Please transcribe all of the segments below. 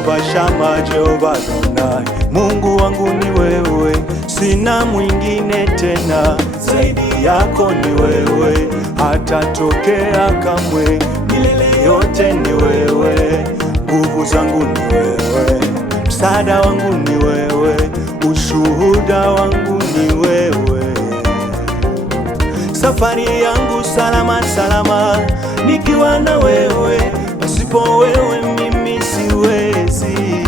Jehova Shama, Jehova Adonai, Mungu wangu ni wewe, sina mwingine tena, zaidi yako ni wewe, hatatokea kamwe, milele yote ni wewe, nguvu zangu ni wewe, msaada wangu ni wewe, ushuhuda wangu ni wewe. Safari yangu salama salama, nikiwa na wewe, pasipo wewe mimi siwezi.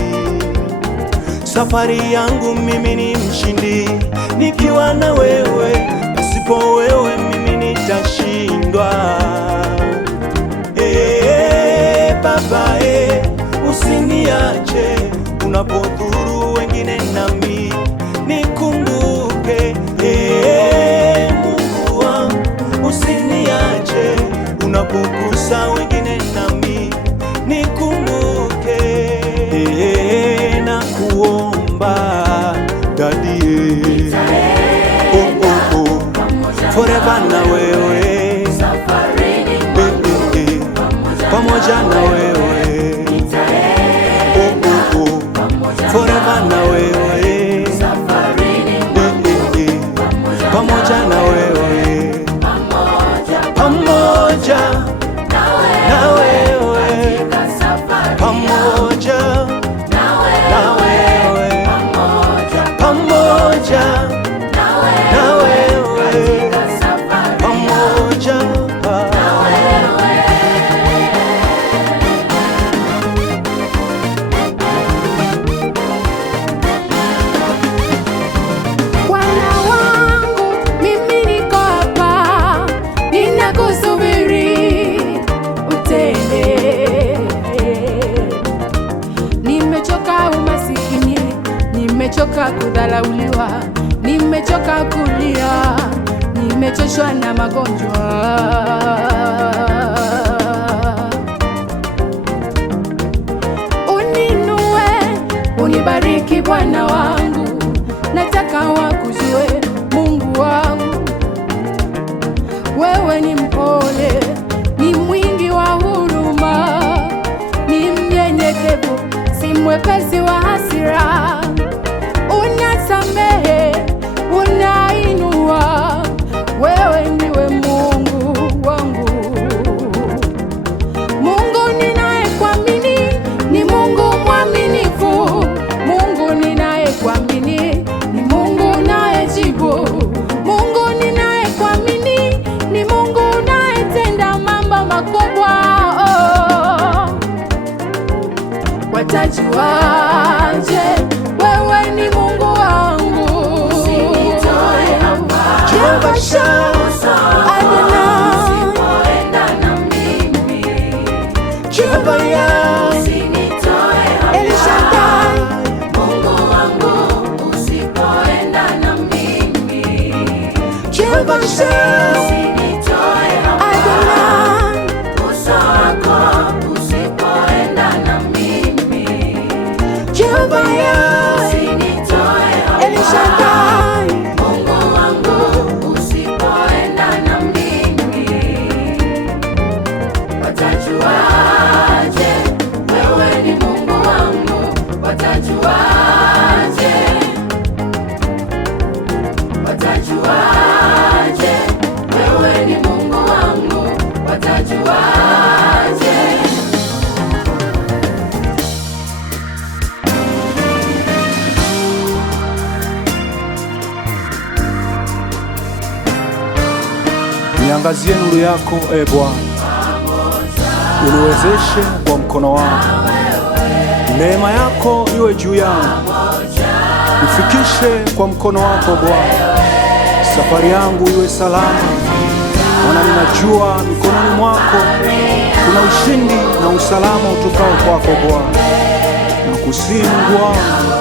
Safari yangu mimi ni mshindi, nikiwa na wewe, pasipo wewe mimi nitashindwa. Baba, usiniache unapodhuru wengine, nami nikumbuke. Mungu wangu, usiniache unapogusa wengine, nami nikumbuke. Na kuomba Daddy, forever na wewe, pamoja na wewe, forever na wewe, pamoja na wewe, pamoja na wewe, pamoja na wewe, pamoja na wewe, pamoja nimechoka kudhalauliwa, nimechoka kulia, nimechoshwa na magonjwa. Uninue, unibariki Bwana wangu, nataka wakujue Mungu wangu. Wewe ni mpole, ni mwingi wa huruma, ni mnyenyekevu, si mwepesi wa hasira. Unasamehe, unainua, wewe ndiwe Mungu wangu. Mungu ninayekuamini ni Mungu mwaminifu, Mungu ninayekuamini ni Mungu unayejibu, Mungu ninayekuamini ni Mungu unayetenda mambo makubwa. Watajuaje wewe ni Mungu wangu? Usinitoe hapa, Jehova Shama, Adonai, usipoenda na mimi. Jehova usinitoe hapa, El Shaddai, Mungu wangu, usipoenda na mimi. Jehova Shama, usinitoe hapa, Adonai, uso wako usipoenda na mimi. Jehova El Shaddai, Mungu wangu, usipoenda na mimi. Watajuaje wewe ni Mungu wangu? Watajuaje? Watajuaje wewe ni Mungu wangu? Watajuaje? Niangazie nuru yako, Bwana, uniwezeshe kwa mkono wako, neema yako iwe juu yangu, nifikishe kwa mkono wako Bwana, safari yangu iwe salama, maana ninajua mikononi mwako kuna ushindi na usalama utokao kwako Bwana. Nakusihi Mungu wangu,